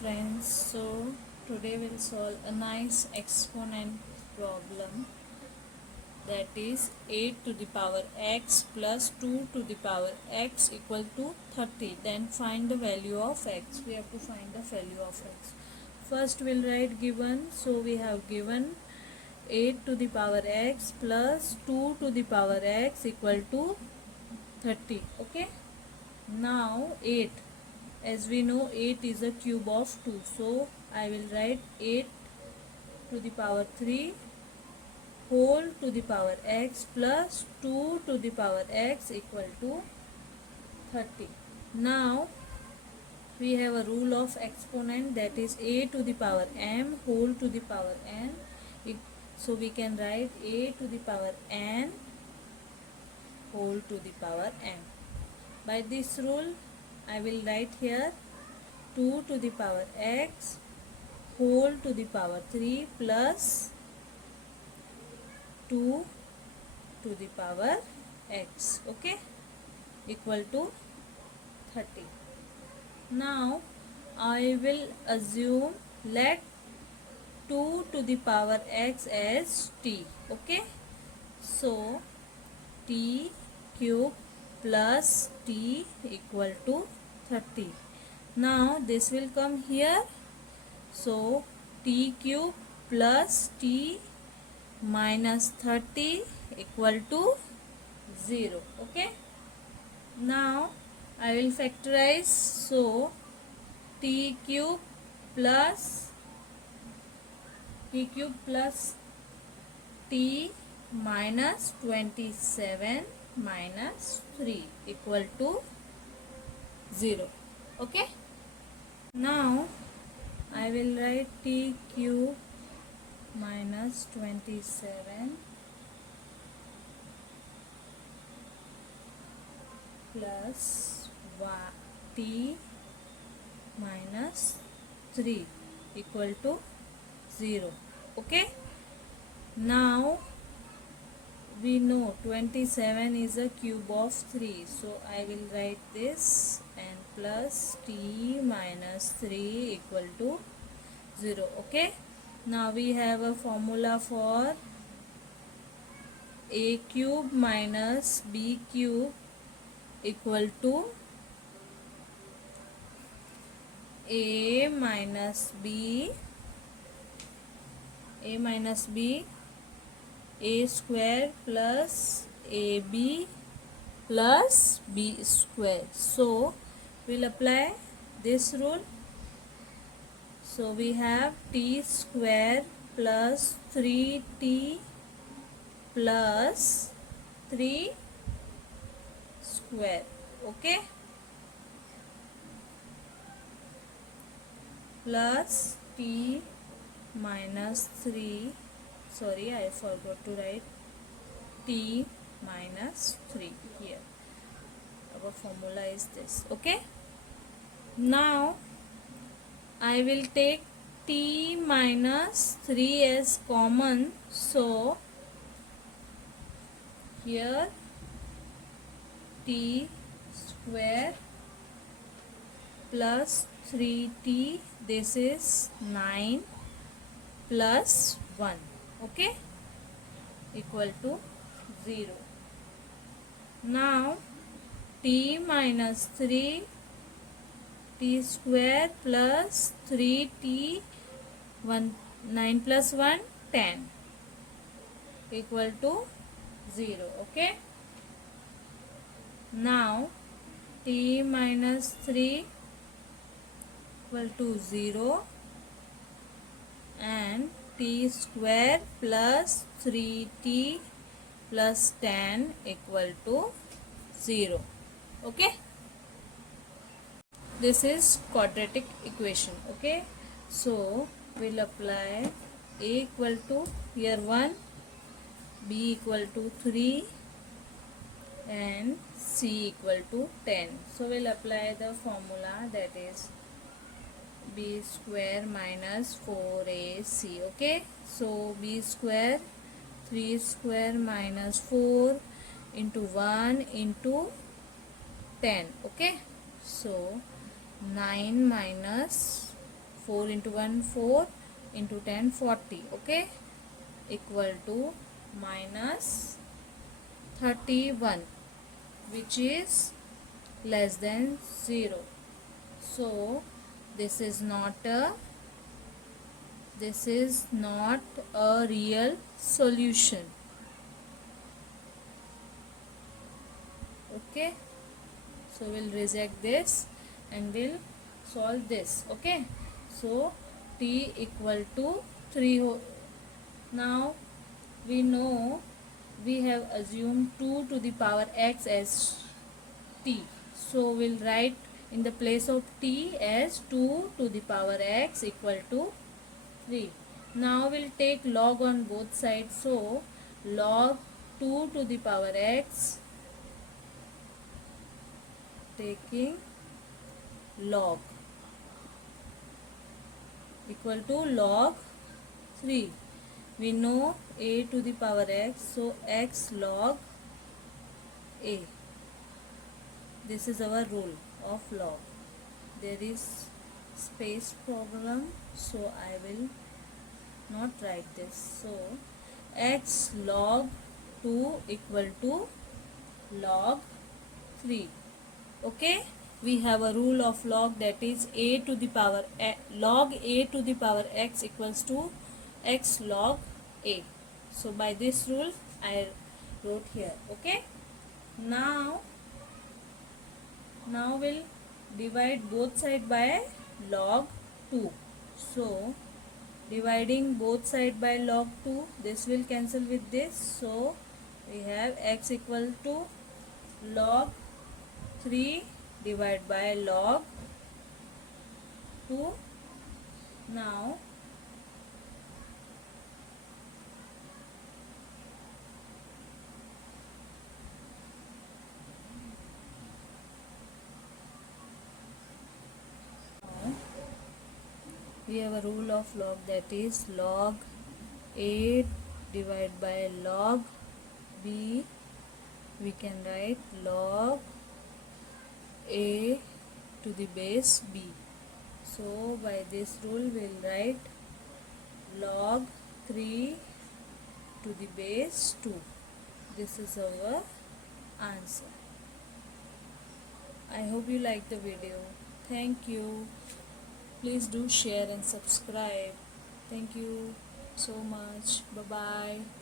friends, so today we'll solve a nice exponent problem, that is 8 to the power x plus 2 to the power x equal to 30. Then find the value of x. We have to find the value of x. First we'll write given. So we have given 8 to the power x plus 2 to the power x equal to 30. Okay. Now 8. As we know, 8 is a cube of 2. So I will write 8 to the power 3 whole to the power x plus 2 to the power x equal to 30. Now we have a rule of exponent, that is a to the power m whole to the power n. So we can write a to the power n whole to the power m. By this rule I will write here 2 to the power x whole to the power 3 plus 2 to the power x, okay, equal to 30. Now I will assume, let 2 to the power x as t, okay. So t cube plus t equal to 30. Now this will come here. So t cube plus t minus 30 equal to 0. Okay. Now I will factorize. So t cube plus t minus 27 minus 3 equal to 0. Okay. Now I will write t cube minus 27 plus t minus 3 equal to 0. Okay. Now we know 27 is a cube of 3. So I will write this, and plus t minus 3 equal to 0. Okay. Now we have a formula for a cube minus b cube equal to a minus b a square plus ab plus b square. So we'll apply this rule. So we have t square plus 3t plus 3 square, okay, plus t minus 3, sorry I forgot to write t minus 3 here. Our formula is this, okay. Now I will take t minus 3 as common. So here t square plus 3t, this is 9 plus 1, okay, equal to 0. Now t minus 3 t square plus 3t 9 plus 1 10 equal to 0, okay. Now t minus 3 equal to 0 and t square plus 3t plus 10 equal to 0, okay. This is quadratic equation, okay. So we'll apply a equal to here 1, b equal to 3 and c equal to 10. So we'll apply the formula, that is b square minus 4ac, okay. So b square 3 square minus 4 into 1 into 10, okay. So 9 minus 4 into 1 4 into 10 40. Okay, equal to minus 31, which is less than 0. So this is not a real solution. Okay, so we'll reject this and we'll solve this. Okay, so t equal to 3. Now we know we have assumed 2 to the power x as t, so we'll write in the place of t as 2 to the power x equal to 3. Now we'll take log on both sides, so log 2 to the power x, taking log, equal to log 3. We know a to the power x, so x log a. This is our rule of log. There is space problem, so I will not write this. So x log 2 equal to log 3. Okay, we have a rule of log, that is a to the power log a to the power x equals to x log a. So by this rule I wrote here. Okay, now we'll divide both sides by log 2. So dividing both sides by log 2, this will cancel with this, so we have x equal to log 3 divided by log 2. Now we have a rule of log, that is log a divided by log b. We can write log a to the base b. So by this rule we will write log 3 to the base 2. This is our answer. I hope you like the video. Thank you. Please do share and subscribe. Thank you so much. Bye bye.